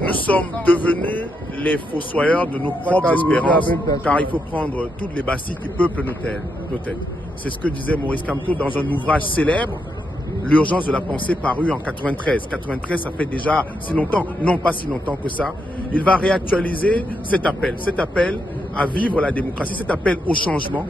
Nous sommes devenus les fossoyeurs de nos propres espérances, car il faut prendre toutes les bassines qui peuplent nos têtes. C'est ce que disait Maurice Kamto dans un ouvrage célèbre, L'urgence de la pensée, paru en 93. 93, ça fait déjà si longtemps, non pas si longtemps que ça. Il va réactualiser cet appel à vivre la démocratie, cet appel au changement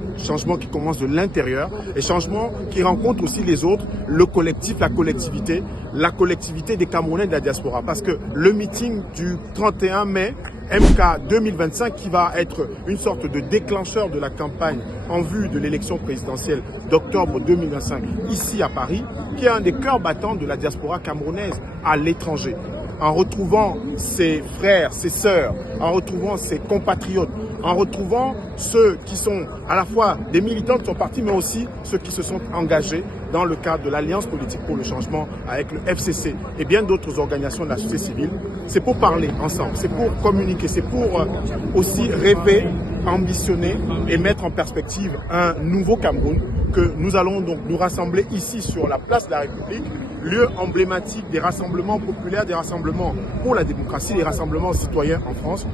qui commence de l'intérieur, et changement qui rencontre aussi les autres, le collectif, la collectivité des Camerounais de la diaspora. Parce que le meeting du 31 mai, MK 2025, qui va être une sorte de déclencheur de la campagne en vue de l'élection présidentielle d'octobre 2025 ici à Paris, qui est un des cœurs battants de la diaspora camerounaise à l'étranger. En retrouvant ses frères, ses sœurs, en retrouvant ses compatriotes, en retrouvant ceux qui sont à la fois des militants de son parti, mais aussi ceux qui se sont engagés dans le cadre de l'Alliance politique pour le changement avec le FCC et bien d'autres organisations de la société civile. C'est pour parler ensemble, c'est pour communiquer, c'est pour aussi rêver, ambitionner et mettre en perspective un nouveau Cameroun que nous allons donc nous rassembler ici sur la place de la République, lieu emblématique des rassemblements populaires, des rassemblements pour la démocratie, des rassemblements citoyens en France,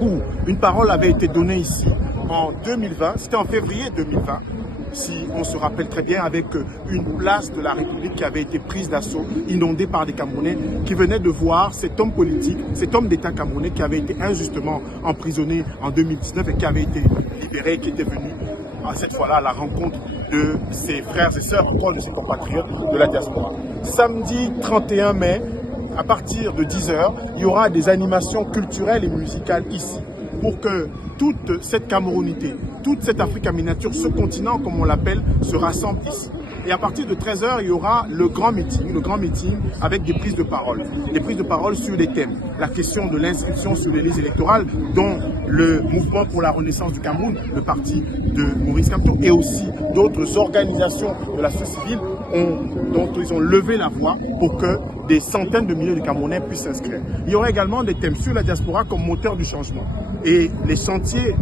où une parole avait été donnée ici en 2020, c'était en février 2020, si on se rappelle très bien, avec une place de la République qui avait été prise d'assaut, inondée par des Camerounais qui venaient de voir cet homme politique, cet homme d'État camerounais qui avait été injustement emprisonné en 2019 et qui avait été libéré, qui était venu cette fois-là à la rencontre de ses frères et sœurs, encore de ses compatriotes de la diaspora. Samedi 31 mai, à partir de 10 h, il y aura des animations culturelles et musicales ici pour que toute cette Camerounité, toute cette Afrique en miniature, ce continent comme on l'appelle, se rassemble ici. Et à partir de 13 h, il y aura le grand meeting avec des prises de parole. Des prises de parole sur des thèmes. La question de l'inscription sur les listes électorales dont le Mouvement pour la Renaissance du Cameroun, le parti de Maurice Kamto, et aussi d'autres organisations de la société civile dont ils ont levé la voix pour que des centaines de milliers de Camerounais puissent s'inscrire. Il y aura également des thèmes sur la diaspora comme moteur du changement. Et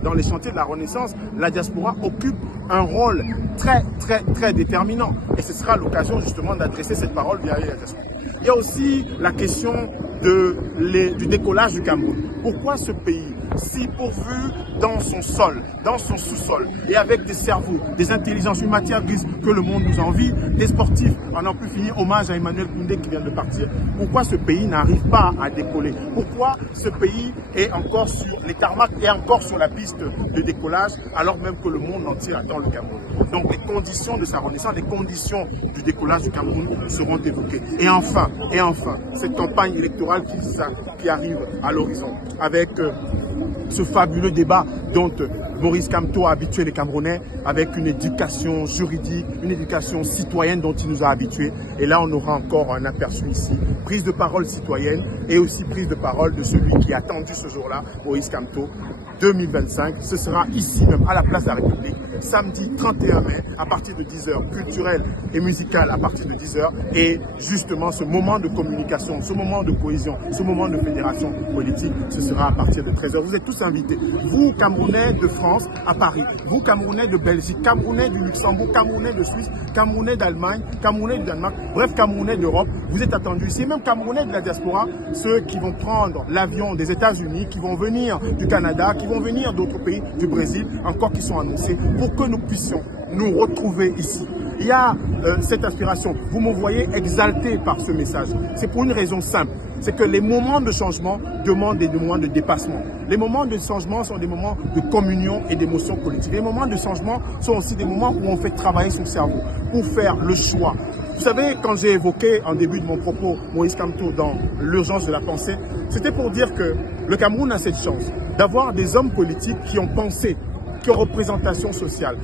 dans les chantiers de la Renaissance, la diaspora occupe un rôle très déterminant. Et ce sera l'occasion justement d'adresser cette parole via la diaspora. Il y a aussi la question du décollage du Cameroun. Pourquoi ce pays, si pourvu dans son sol, dans son sous-sol, et avec des cerveaux, des intelligences, une matière grise que le monde nous envie, des sportifs, on a pu finir hommage à Emmanuel Koundé qui vient de partir. Pourquoi ce pays n'arrive pas à décoller? Pourquoi ce pays est encore sur les tarmacs et encore sur la piste de décollage, alors même que le monde entier attend le Cameroun? Donc les conditions de sa renaissance, les conditions du décollage du Cameroun seront évoquées. Et enfin, cette campagne électorale qui arrive à l'horizon, avec ce fabuleux débat dont Maurice Kamto a habitué les Camerounais, avec une éducation juridique, une éducation citoyenne dont il nous a habitués. Et là, on aura encore un aperçu ici, prise de parole citoyenne et aussi prise de parole de celui qui a attendu ce jour-là, Maurice Kamto, 2025. Ce sera ici même, à la place de la République, samedi 31 mai, à partir de 10 h, culturel et musical à partir de 10 h. Et justement, ce moment de communication, ce moment de cohésion, ce moment de fédération politique, ce sera à partir de 13 h. Vous êtes tous invités. Vous, Camerounais de France, à Paris. Vous, Camerounais de Belgique, Camerounais du Luxembourg, Camerounais de Suisse, Camerounais d'Allemagne, Camerounais du Danemark, bref, Camerounais d'Europe. Vous êtes attendus ici. Même Camerounais de la diaspora, ceux qui vont prendre l'avion des États-Unis, qui vont venir du Canada, qui vont venir d'autres pays, du Brésil, encore qui sont annoncés, pour que nous puissions nous retrouver ici. Il y a cette aspiration. Vous me voyez exalté par ce message. C'est pour une raison simple. C'est que les moments de changement demandent des moments de dépassement. Les moments de changement sont des moments de communion et d'émotion collective. Les moments de changement sont aussi des moments où on fait travailler son cerveau pour faire le choix. Vous savez, quand j'ai évoqué en début de mon propos Maurice Kamto dans l'urgence de la pensée, c'était pour dire que le Cameroun a cette chance d'avoir des hommes politiques qui ont pensé, qui ont représentation sociale.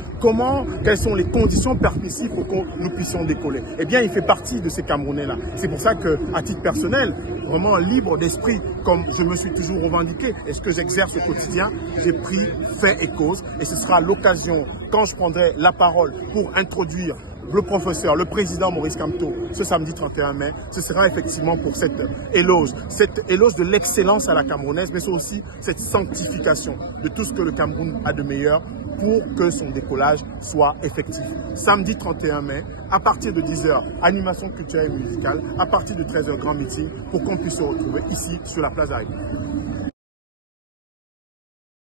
Quelles sont les conditions permissives pour que nous puissions décoller? Eh bien, il fait partie de ces Camerounais-là. C'est pour ça que, à titre personnel, vraiment libre d'esprit, comme je me suis toujours revendiqué, et ce que j'exerce au quotidien, j'ai pris fait et cause. Et ce sera l'occasion, quand je prendrai la parole pour introduire le professeur, le président Maurice Kamto, ce samedi 31 mai, ce sera effectivement pour cette éloge de l'excellence à la camerounaise, mais c'est aussi cette sanctification de tout ce que le Cameroun a de meilleur pour que son décollage soit effectif. Samedi 31 mai, à partir de 10h, animation culturelle et musicale, à partir de 13h, grand meeting, pour qu'on puisse se retrouver ici sur la place de la République.